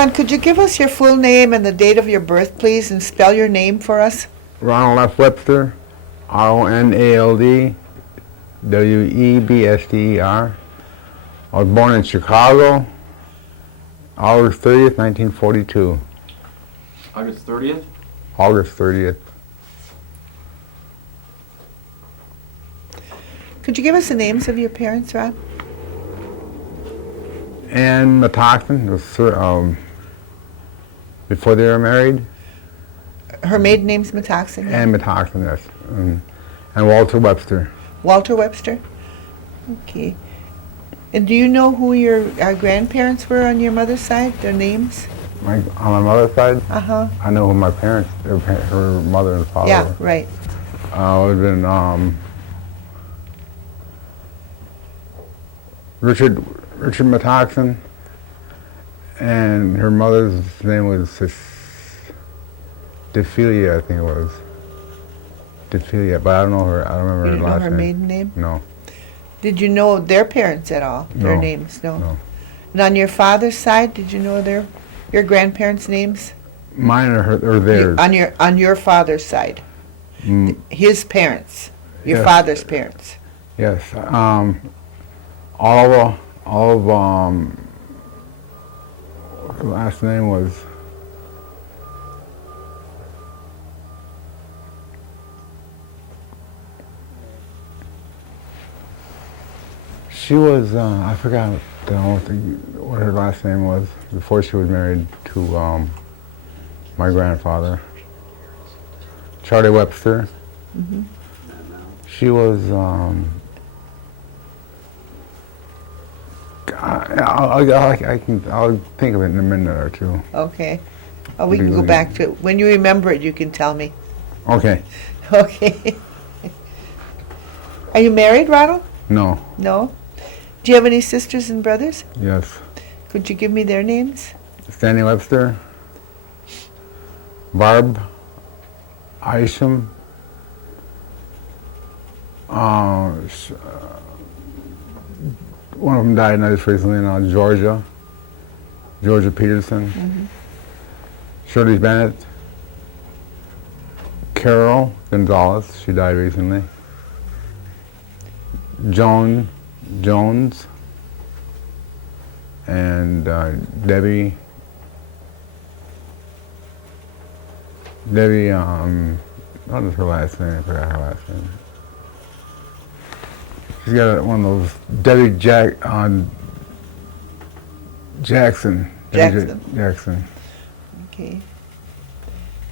Ron, could you give us your full name and the date of your birth, please, and spell your name for us? Ronald F Webster, Ronald Webster. I was born in Chicago, August 30th, 1942. August 30th? August 30th. Could you give us the names of your parents, Ron? And Metoxen was before they were married. Her maiden name's Metoxen. Yeah. And Metoxen, yes. And Walter Webster. Walter Webster? Okay. And do you know who your grandparents were on your mother's side, their names? On my mother's side, Uh-huh. I know who my parents, her mother and father Yeah, were. right. It would have been Richard Metoxen, and her mother's name was Defilia, I think it was. Defilia, but I don't know her. I don't remember You her didn't know last her name. maiden name? No. Did you know their parents at all? Their No. names? No. No. And on your father's side, did you know your grandparents' names? Mine or theirs. On your father's side, his parents, your Yes. father's parents. Yes. All of her last name was. She was, I forgot what her last name was before she was married to my grandfather, Charlie Webster. Mm-hmm. She was, I'll think of it in a minute or two. Okay. Oh, we can go back to it. When you remember it, you can tell me. Okay. Okay. Are you married, Ronald? No. No? Do you have any sisters and brothers? Yes. Could you give me their names? Stanley Webster, Barb, Isham, one of them died just recently now, Georgia Peterson, Mm-hmm. Shirley Bennett, Carol Gonzalez, she died recently, Jones, and Debbie, what is her last name? I forgot her last name. She's got one of those, Debbie Jackson. Jackson. Okay.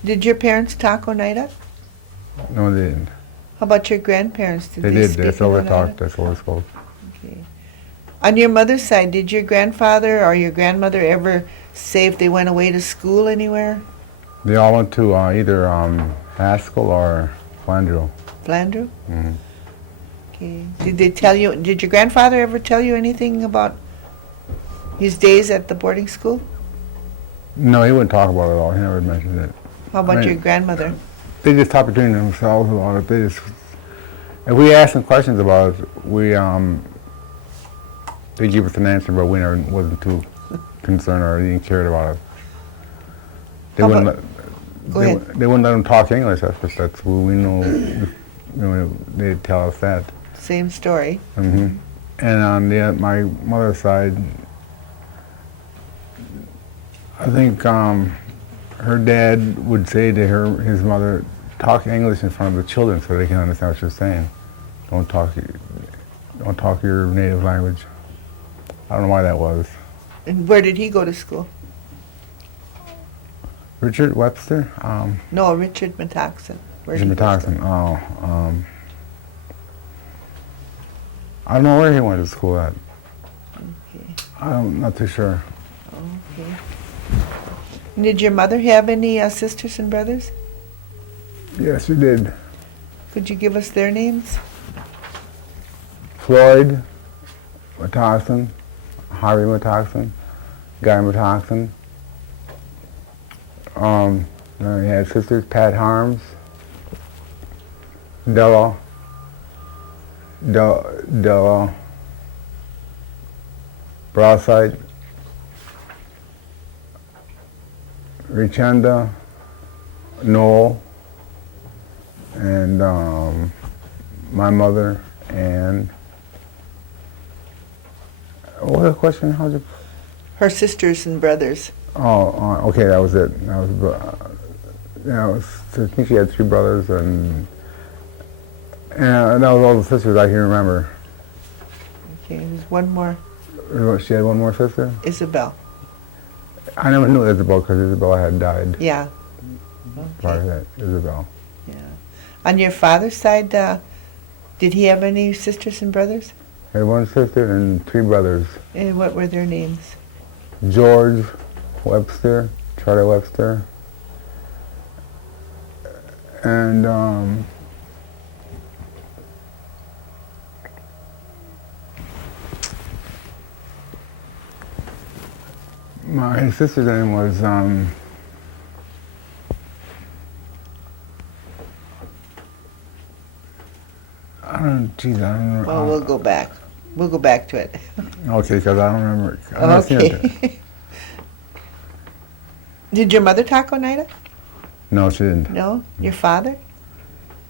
Did your parents talk Oneida? No, they didn't. How about your grandparents? They did. speak That's in all we Oneida? talked. That's all we spoke. Okay. On your mother's side, did your grandfather or your grandmother ever say if they went away to school anywhere? They all went to either Haskell or Flandreau. Flandreau? Mm-hmm. Okay. Did your grandfather ever tell you anything about his days at the boarding school? No, he wouldn't talk about it at all. He never mentioned it. How about I mean, your grandmother? They just talk between themselves about it. If we asked them questions about it, they give us an answer, but we never wasn't too concerned or even cared about it. They How wouldn't. about- Go They ahead. wouldn't let them talk English. That's what we know. They tell us that. Same story. Mm-hmm. And on my mother's side, I think her dad would say to his mother, talk English in front of the children so they can understand what you're saying. Don't talk your native language. I don't know why that was. And where did he go to school? Richard Webster? No, Richard Metoxen. Where did Richard he go to Metoxen. school? I don't know where he went to school at. Okay. I'm not too sure. Okay. And did your mother have any sisters and brothers? Yes, he did. Could you give us their names? Floyd Metoxen, Harvey Metoxen, Guy Metoxen. He had sisters, Pat Harms, Della Broadside, Richenda, Noel, and my mother, and what was the question? How'd you? Her sisters and brothers. Oh, okay, that was it. I think she had 3 brothers, and that was all the sisters I can remember. Okay, there's one more, She had one more sister? Isabel. I never knew Isabel because Isabel had died. Yeah. Prior Okay. to that, Isabel. Yeah. On your father's side, did he have any sisters and brothers? Had one sister and 3 brothers. And what were their names? George Webster, Charlie Webster, and my sister's name was I don't know. Well, we'll go back. We'll go back to it. Okay, because I don't remember. I've not seen it. Okay. Did your mother talk Oneida? No, she didn't. No? Your father?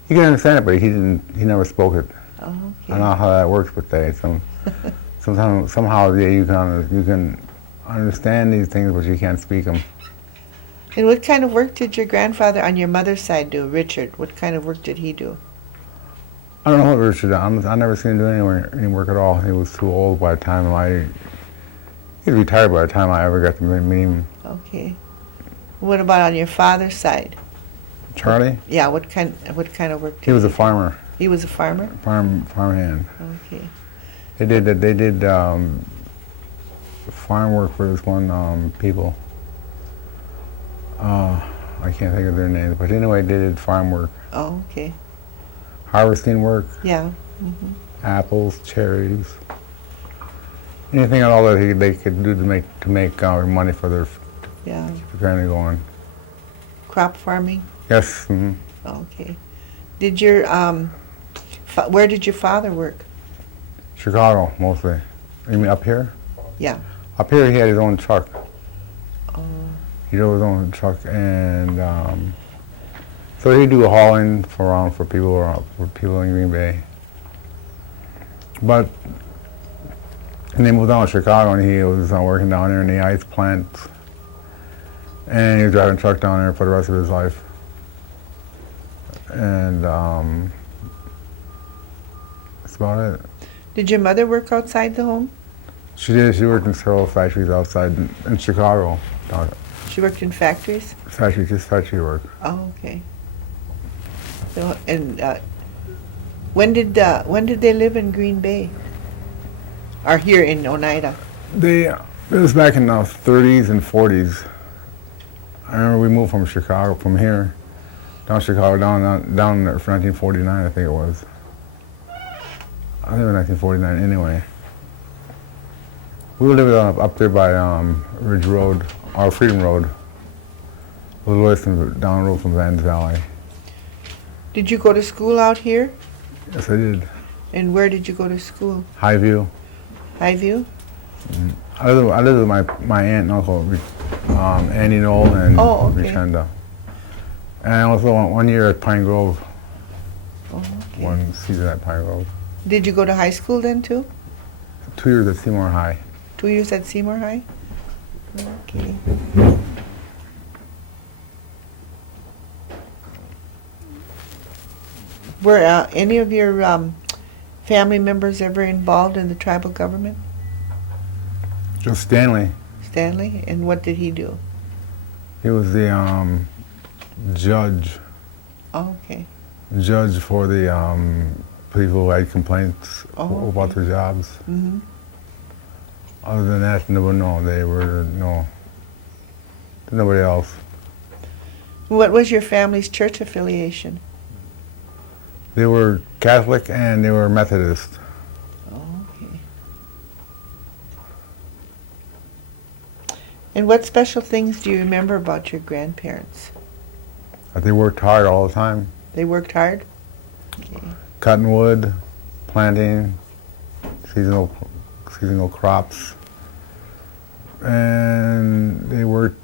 He could understand it, but he didn't. He never spoke it. Oh, I don't okay. know how that works, but somehow, yeah, you can understand these things, but you can't speak them. And what kind of work did your grandfather on your mother's side do, Richard? What kind of work did he do? I don't know what Richard did. I never seen him do any work at all. He was too old by the time he was retired by the time I ever got to meet him. Okay. What about on your father's side? Charlie? Yeah, what kind of work did He was a farmer, He was a farmer? farm hand. Okay. They did farm work for this one people. I can't think of their names, but anyway, they did farm work, Oh, okay. harvesting work, Yeah. apples, cherries, anything at all that they could do to make money for their Yeah. family going. Crop farming? Yes. Mm-hmm. Okay. Did your, where did your father work? Chicago, mostly. You mean up here? Yeah. Up here, he had his own truck. Oh, He drove his own truck, and so he'd do hauling for people in Green Bay. But and they moved down to Chicago, and he was working down there in the ice plants, and he was driving a truck down there for the rest of his life. And that's about it. Did your mother work outside the home? She did. She worked in several factories outside in Chicago. She worked in factories? Just factory work. Oh, okay. So, and when did they live in Green Bay? Or here in Oneida? It was back in the 30s and 40s. I remember we moved from Chicago, from here, down Chicago, down there for 1949, I think it was. I think it was 1949 anyway. We were living up there by Ridge Road, or Freedom Road, a little ways down the road from Vans Valley. Did you go to school out here? Yes, I did. And where did you go to school? Highview. Highview? I lived with my aunt and uncle, Annie Knoll and Oh, okay. Richenda. And I also one year at Pine Grove, Oh, okay. one season at Pine Grove. Did you go to high school then too? 2 years at Seymour High. 2 years at Seymour High? Okay. Were any of your family members ever involved in the tribal government? Just Stanley. Stanley? And what did he do? He was the judge Oh, okay. for the people who had complaints Oh, about okay. their jobs. Mm-hmm. Other than that, nobody else. What was your family's church affiliation? They were Catholic and they were Methodist. Oh, okay. And what special things do you remember about your grandparents? But they worked hard all the time. They worked hard? Okay. Cutting wood, planting, seasonal crops, and they worked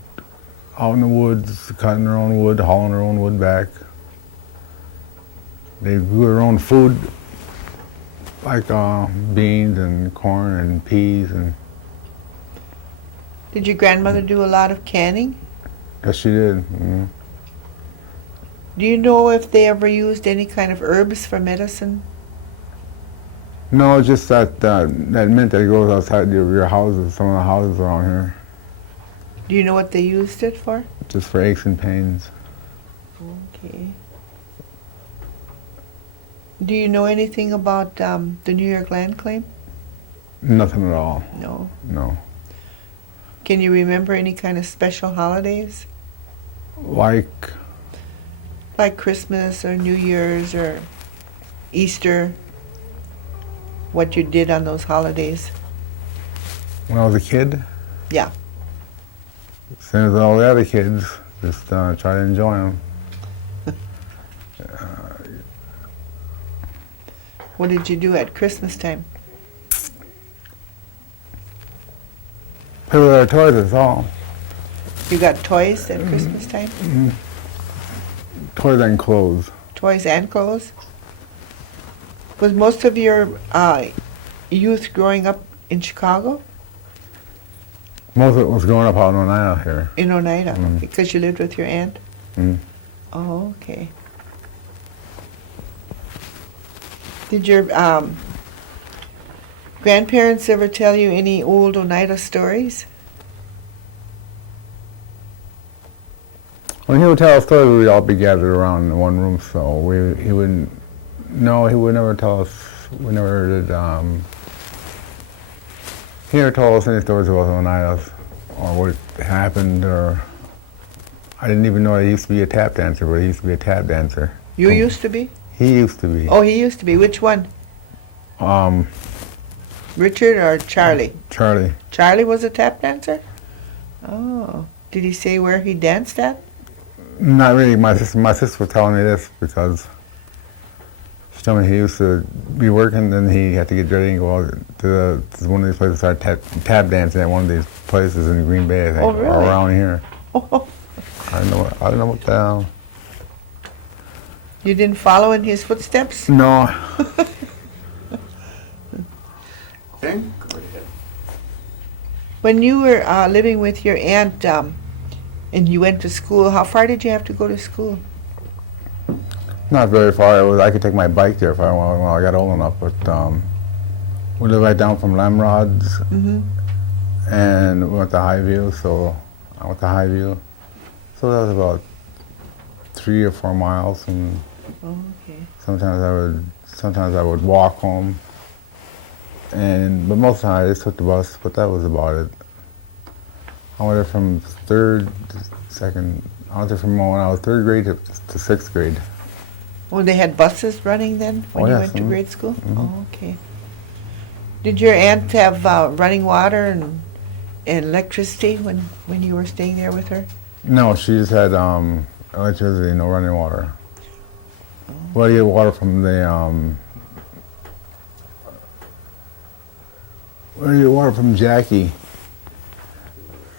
out in the woods, cutting their own wood, hauling their own wood back. They grew their own food, like beans and corn and peas, and Did your grandmother do a lot of canning? yes, she did. Mm-hmm. Do you know if they ever used any kind of herbs for medicine? No, it's just that mint that grows outside your houses, some of the houses around here, Do you know what they used it for? just for aches and pains. Okay. Do you know anything about the New York land claim? Nothing at all. No. No. Can you remember any kind of special holidays? Like, Like Christmas or New Year's or Easter? What you did on those holidays? when I was a kid, Yeah. same as all the other kids, just try to enjoy them. What did you do at Christmas time? Play with our toys, that's all. You got toys at Christmas time? Toys and clothes. Toys and clothes? Was most of your youth growing up in Chicago? Most of it was growing up out in Oneida here. In Oneida? Mm. Because you lived with your aunt? Mm. Oh, okay. Did your grandparents ever tell you any old Oneida stories? When he would tell us stories, we'd all be gathered around in one room, so he wouldn't, no, he would never tell us, we never did, he never told us any stories about Oneida or what happened, or I didn't even know he used to be a tap dancer, but he used to be a tap dancer. You used to be? He used to be. Oh, he used to be. Which one? Richard or Charlie? Charlie. Charlie was a tap dancer? Oh. Did he say where he danced at? Not really. My sister was telling me this because she told me he used to be working, then he had to get ready and go out to one of these places, start tap dancing at one of these places in Green Bay, I think, Oh, really? or around here. Oh, I don't know what the hell. you didn't follow in his footsteps? No, When you were living with your aunt and you went to school, how far did you have to go to school? not very far. I could take my bike there if I wanted when I got old enough, but we live right down from Lamrod's, Mm-hmm. and we went to Highview, so I went to Highview. So that was about 3 or 4 miles, and Oh, okay. sometimes I would walk home, but most of the time I just took the bus. But that was about it. I went there from third to second. I went there from when I was third grade to sixth grade. Oh, they had buses running then when Oh, you yes, went to mhm. grade school? Mhm. Oh, okay. Did your aunt have running water and electricity when you were staying there with her? No, she just had electricity, no running water. Well, you get water from Jackie,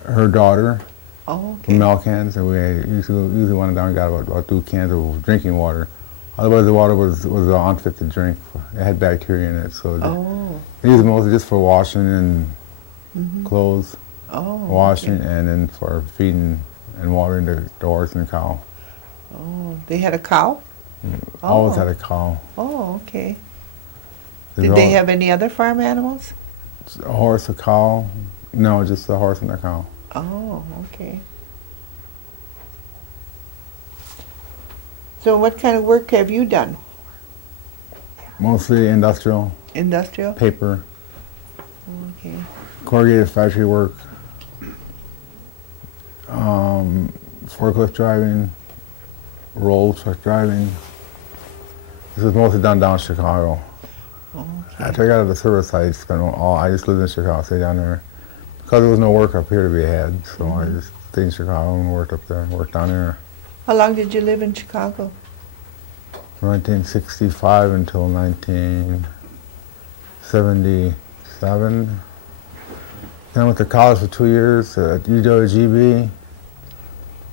her daughter, Oh, okay. from milk cans, and we usually went down and got about 2 cans of drinking water. Otherwise, the water was unfit to drink. It had bacteria in it, so Oh. they used it mostly just for washing and Mhm. clothes, Oh. washing, okay. and then for feeding and watering the horse and cow. Oh, they had a cow? Always Oh. had a cow. Oh, okay. There's Did they al- have any other farm animals? a horse, a cow? No, just a horse and a cow. Oh, okay. So what kind of work have you done? Mostly industrial, Industrial? paper, Okay. corrugated factory work, forklift driving, roll truck driving. This was mostly done down in Chicago. Okay. After I got out of the service, I just lived in Chicago, stayed down there. Because there was no work up here to be had, so I just stayed in Chicago and worked up there, worked down there How long did you live in Chicago? from 1965 until 1977. Then I went to college for 2 years at UWGB.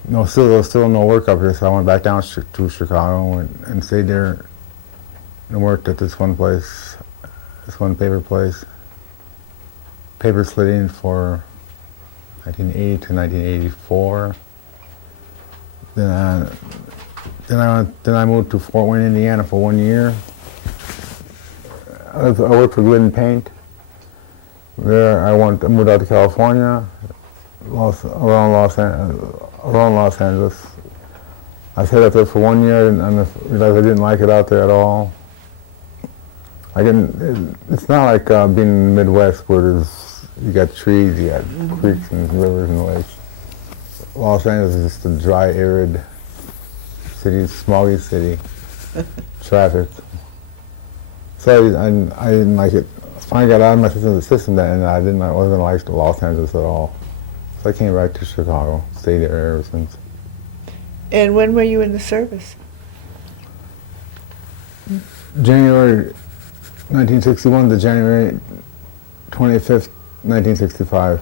No, still there was still no work up here, so I went back down to Chicago and stayed there and worked at this one place, this one paper place, paper slitting for 1980 to 1984. Then I moved to Fort Wayne, Indiana for 1 year. I worked for Glidden Paint. There I moved out to California, around Los Angeles. I stayed out there for 1 year and realized I didn't like it out there at all. It's not like being in the Midwest where you got trees, you got creeks and rivers and lakes. Los Angeles is just a dry, arid city, smoggy city, traffic. So I didn't like it. I got out of my system then, and I wasn't like Los Angeles at all. So I came back to Chicago, stayed there ever since. And when were you in the service? January 1961 to January 25th, 1965.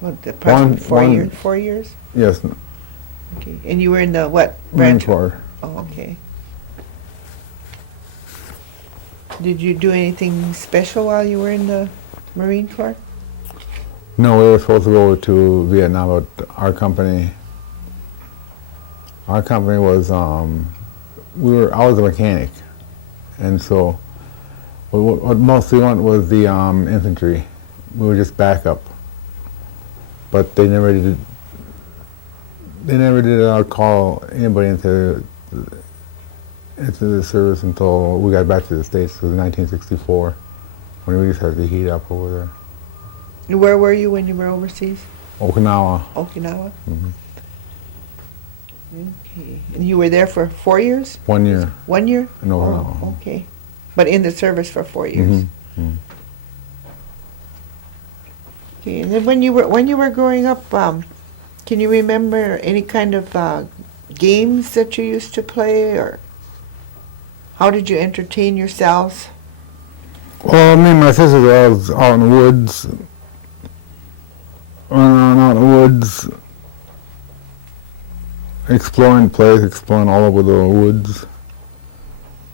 What, approximately 4 years? Yes, Okay. And you were in the what Marine branch? Corps. Oh, okay. Did you do anything special while you were in the Marine Corps? No, we were supposed to go to Vietnam, but our company was, I was a mechanic, and so what mostly went was the infantry. We were just backup, but they never did call anybody into the service until we got back to the States. It was 1964 when we started to heat up over there. Where were you when you were overseas? Okinawa. Okinawa? Mm-hmm. Okay. And you were there for 4 years? 1 year. 1 year? In Okinawa. Oh, okay. But in the service for 4 years? Mm-hmm. Mm-hmm. Okay. And then when you were growing up, can you remember any kind of games that you used to play, or how did you entertain yourselves? Well, me and my sisters were always out in the woods, running around out in the woods, exploring all over the woods.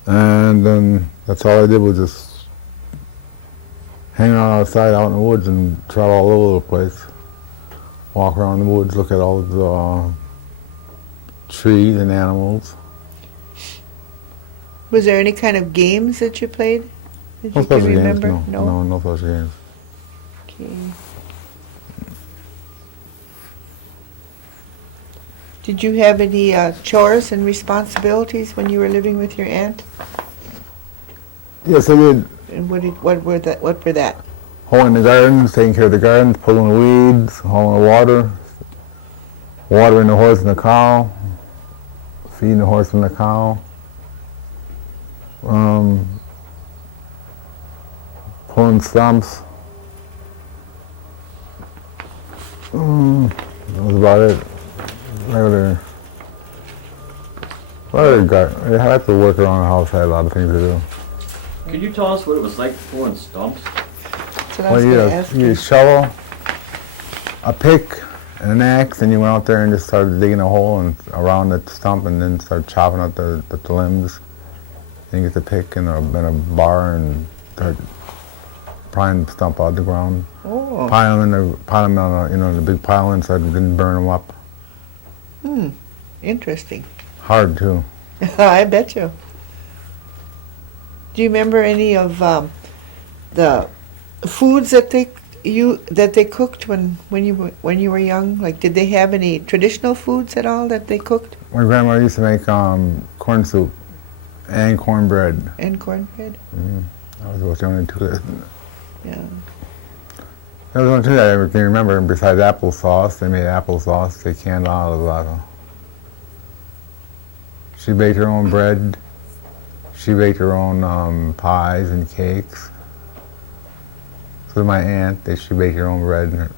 And then that's all I did was just hang around outside out in the woods and travel all over the place. Walk around the woods, look at all the trees and animals. Was there any kind of games that you played that No you can such games, remember? no such games. Okay. Did you have any chores and responsibilities when you were living with your aunt? Yes, I did. And what were that? Hoeing the gardens, taking care of the gardens, pulling the weeds, hauling the water, watering the horse and the cow, feeding the horse and the cow, pulling stumps. That was about it. Regular garden. I had to work around the house. I had a lot of things to do. Could you tell us what it was like pulling stumps? That's what I was going to ask you you. a shovel, a pick, and an axe, and you went out there and just started digging a hole and around the stump, and then started chopping out the limbs. Then you get the pick and a bar and start prying the stump out of the ground. Oh. Pile them on the big pile and so it didn't burn them up. Interesting. Hard too. I bet you. Do you remember any of the foods that they cooked when you were young? Like, did they have any traditional foods at all that they cooked? My grandmother used to make corn soup and cornbread. And cornbread? That was the only two that. Yeah. That was the only two that I ever can remember. Besides applesauce, they made applesauce. They canned olive oil. She baked her own bread. She baked her own pies and cakes. So my aunt, she baked her own bread.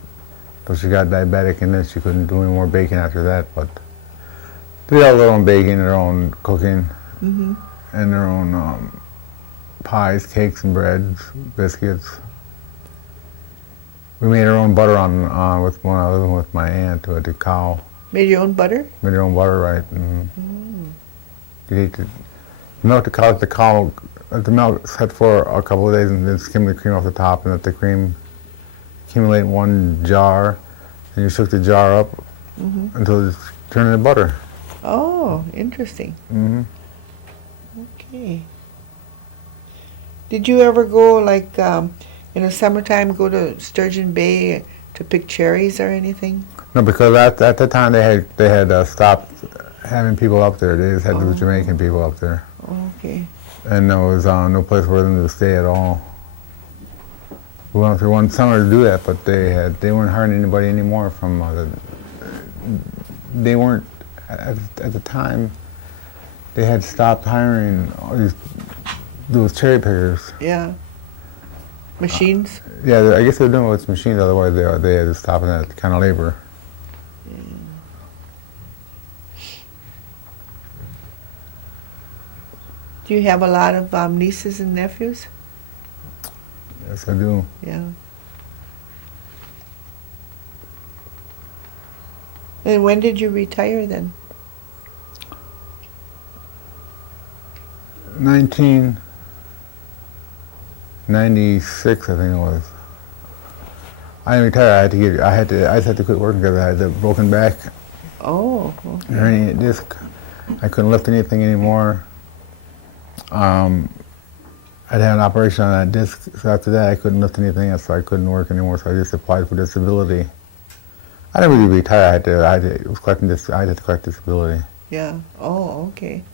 So she got diabetic, and then she couldn't do any more baking after that. But they had their own baking, their own cooking, and their own pies, cakes, and breads, biscuits. We made our own butter with when I was living with my aunt, who had a cow. Made your own butter? Made your own butter, right? You need to milk the milk set for a couple of days, and then skim the cream off the top, and let the cream accumulate in one jar, and you shook the jar up until it's turned into butter. Oh, interesting. Okay. Did you ever go, like, in the summertime, go to Sturgeon Bay to pick cherries or anything? No, because at the time they had stopped having people up there. They just had the Jamaican people up there, Okay. and there was no place for them to stay at all. We went up there one summer to do that, but they weren't hiring anybody anymore from they weren't at the time. They had stopped hiring all those cherry pickers. Yeah. Machines? Yeah, I guess they were doing it with machines. Otherwise, they had to stop that kind of labor. Do you have a lot of nieces and nephews? Yes, I do. Yeah. And when did you retire then? 1996, I think it was. I didn't retire. I just had to quit working because I had a broken back, Oh, okay. herniated disc. I couldn't lift anything anymore. I'd had an operation on that disc, so after that I couldn't lift anything else, so I couldn't work anymore, so I just applied for disability. I didn't really retire. I had to collect disability. Yeah. Oh, okay.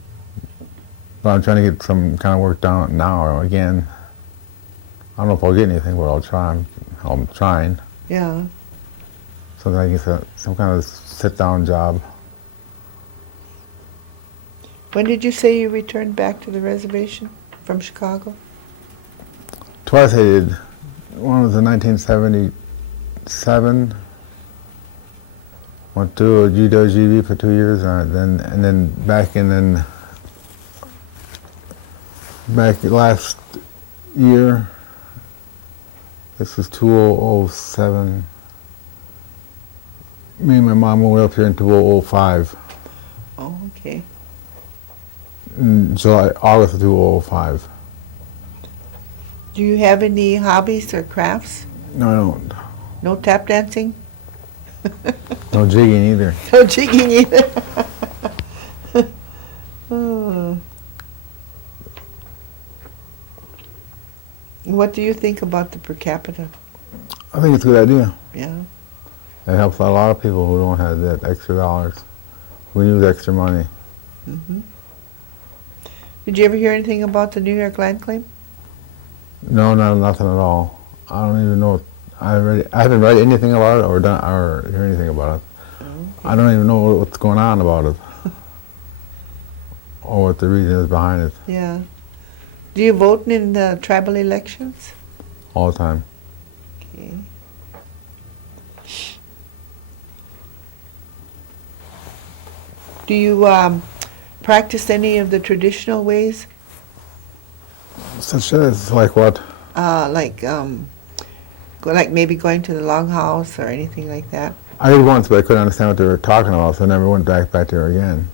But I'm trying to get some kind of work done now again. I don't know if I'll get anything, but I'll try. I'm trying. Yeah. Something I guess some kind of sit-down job. When did you say you returned back to the reservation from Chicago? Twice I did. One was in 1977. Went to a GWGV for 2 years, and then back last year. This was 2007. Me and my mom went up here in 2005. Oh, okay. In August of 2005. Do you have any hobbies or crafts? No, I don't. No tap dancing? No jigging either. No jigging either? Oh. What do you think about the per capita? I think it's a good idea. Yeah. It helps a lot of people who don't have that extra dollars, who use extra money. Mm-hmm. Did you ever hear anything about the New York land claim? No, nothing at all. I don't even know. I haven't read anything about it or hear anything about it. Oh. I don't even know what's going on about it, or what the reason is behind it. Yeah. Do you vote in the tribal elections? All the time. Okay. Do you practice any of the traditional ways? Such as like what? Like maybe going to the longhouse or anything like that? I did once, but I couldn't understand what they were talking about, so I never went back there again.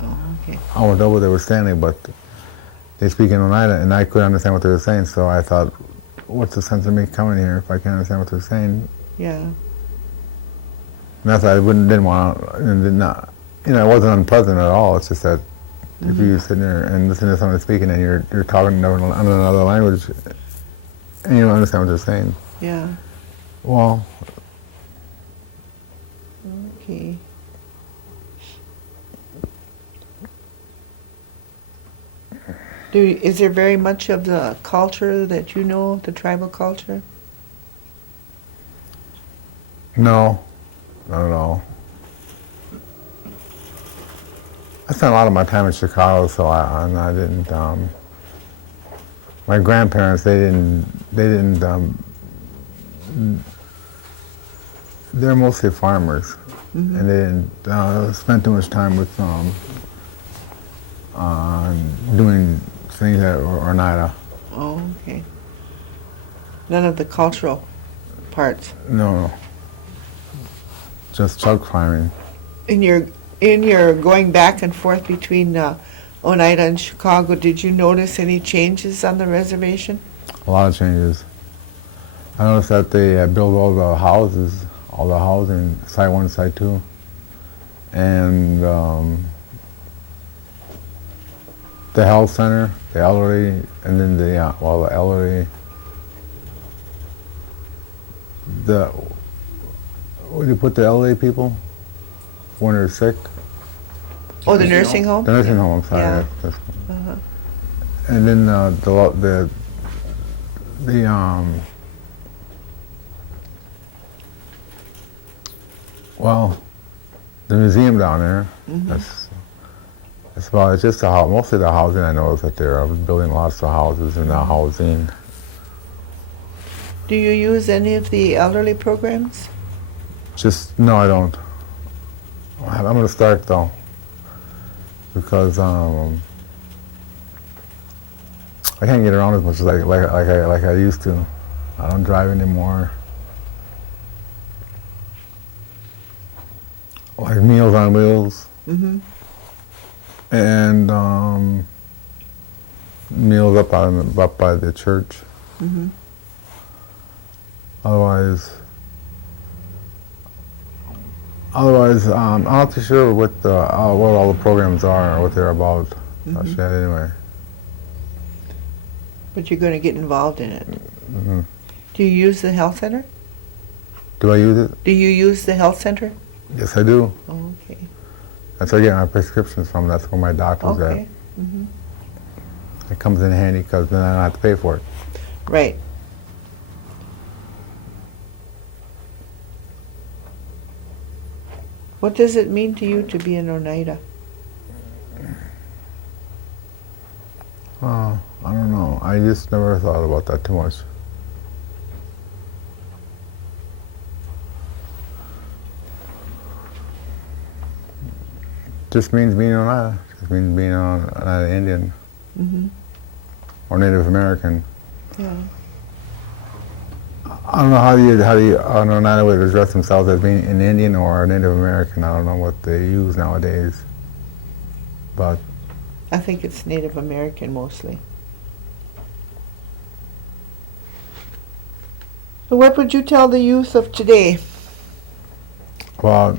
Oh, okay. I went over, they were standing, but they speak in Oneida, and I couldn't understand what they were saying, so I thought, what's the sense of me coming here if I can't understand what they're saying? Yeah. And that's why I didn't want to, and did not, it wasn't unpleasant at all. It's just that if you sit there and listen to someone speaking and you're talking in another language, and you don't understand what they're saying. Yeah. Well, Okay. Is there very much of the culture that you know, the tribal culture? no, not at all. I spent a lot of my time in Chicago, so I didn't. My grandparents, they're mostly farmers, and they didn't spend too much time with doing things at Oneida. Oh, okay. None of the cultural parts. No, just chuck farming. In your going back and forth between Oneida and Chicago, did you notice any changes on the reservation? A lot of changes. I noticed that they built all the houses, all the housing, Site 1, Site 2. And the health center, the elderly, and then the elderly, where do you put the elderly people when they're sick? Oh, the nursing home? The nursing home, I'm sorry. Yeah. That's- And then the museum down there. That's about, it's just mostly the housing I noticed that they're building lots of houses and the housing. Do you use any of the elderly programs? No, I don't. I'm gonna start though, because I can't get around as much as like I used to. I don't drive anymore. Like Meals on Wheels. Mm-hmm. And meals up by the church. Mm-hmm. Otherwise, I'm not too sure what all the programs are or what they're about. Not yet, anyway. But you're going to get involved in it. Mm-hmm. Do you use the health center? Do I use it? Do you use the health center? Yes, I do. Oh, okay. That's where I get my prescriptions from. That's where my doctor's Okay. at. Mm-hmm. It comes in handy because then I don't have to pay for it. Right. What does it mean to you to be in Oneida? I don't know. I just never thought about that too much. Just means being Oneida. Just means being an Oneida Indian Mm-hmm. or Native American. Yeah. I don't know how do you an Oneida would address themselves as being an Indian or a Native American. I don't know what they use nowadays. But I think it's Native American mostly. So what would you tell the youth of today? well,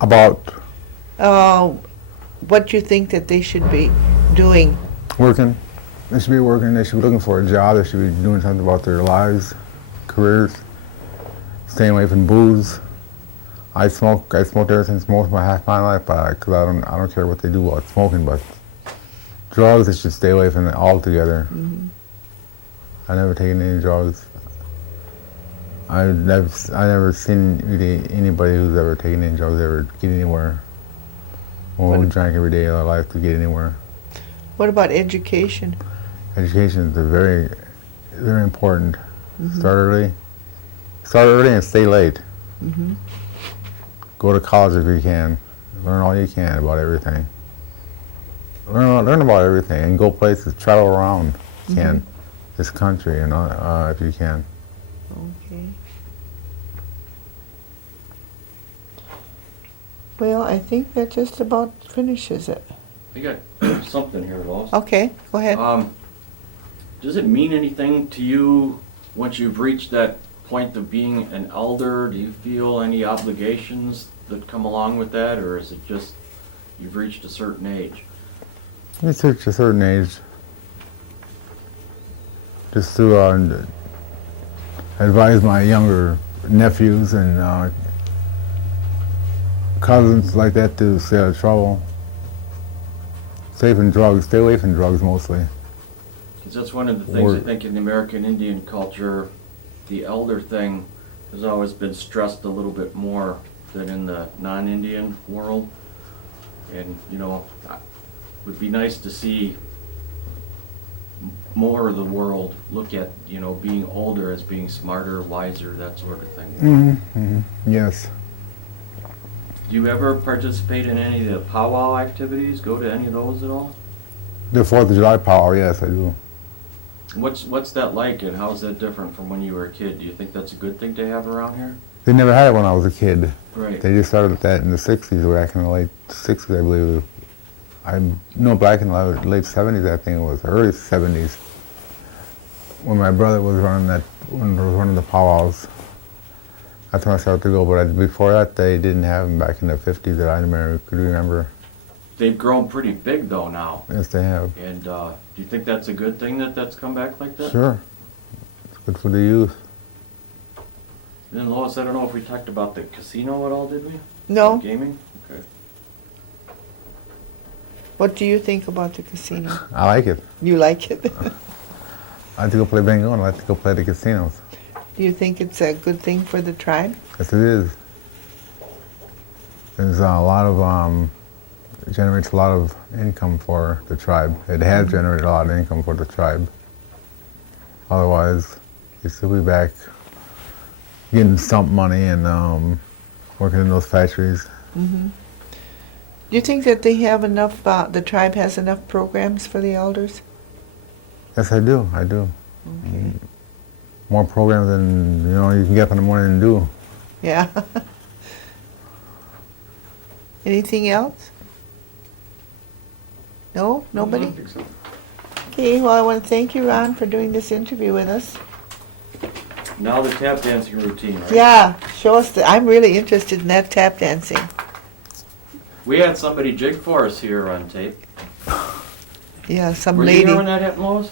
about What you think that they should be doing? working. They should be working. They should be looking for a job. They should be doing something about their lives, careers, staying away from booze. I smoked ever since most of half my life, because I don't care what they do about smoking, but drugs, they should stay away from it altogether. Mm-hmm. I never taken any drugs. I never seen really anybody who's ever taken any drugs ever get anywhere, or who drank every day of their life to get anywhere. What about education? Education is very, very important. Mm-hmm. Start early and stay late. Mm-hmm. Go to college if you can. Learn all you can about everything. Learn about everything and go places. Travel around if you can. This country, if you can. Okay. Well, I think that just about finishes it. I got something here, Lois. Okay, go ahead. Does it mean anything to you once you've reached that point of being an elder? Do you feel any obligations that come along with that, or is it just you've reached a certain age? It's reached a certain age. Just to advise my younger nephews and cousins like that to stay out of trouble. Stay away from drugs mostly. Because that's one of the things I think in the American Indian culture, the elder thing has always been stressed a little bit more than in the non-Indian world. And, it would be nice to see more of the world look at, being older as being smarter, wiser, that sort of thing. Mm-hmm. Mm-hmm. Yes. Do you ever participate in any of the powwow activities? Go to any of those at all? The 4th of July powwow, yes, I do. What's that like, and how is that different from when you were a kid? Do you think that's a good thing to have around here? They never had it when I was a kid. Right. They just started that in the 60s, back in the late 60s, I believe. Back in the late 70s, I think it was, early 70s, when my brother was running the powwows. That's when I started to go, but before that, they didn't have them back in the 50s that I could remember. They've grown pretty big though now. Yes, they have. And do you think that's a good thing that that's come back like that? Sure. It's good for the youth. And then Lois, I don't know if we talked about the casino at all, did we? No? Gaming? Okay. What do you think about the casino? I like it. You like it? I like to go play bingo and I like to go play the casinos. Do you think it's a good thing for the tribe? Yes, it is. There's a lot of, it generates a lot of income for the tribe. It has generated a lot of income for the tribe. Otherwise, you'd still be back getting stump money and working in those factories. Mm-hmm. Do you think that they have enough, the tribe has enough programs for the elders? Yes, I do. I do. Okay. More programs than you can get up in the morning and do. Yeah. Anything else? No? Nobody? I don't think so. Okay, well, I want to thank you, Ron, for doing this interview with us. Now the tap dancing routine, right? Yeah, show us. I'm really interested in that tap dancing. We had somebody jig for us here on tape. Yeah, some Were you lady. here when that happened, Lois?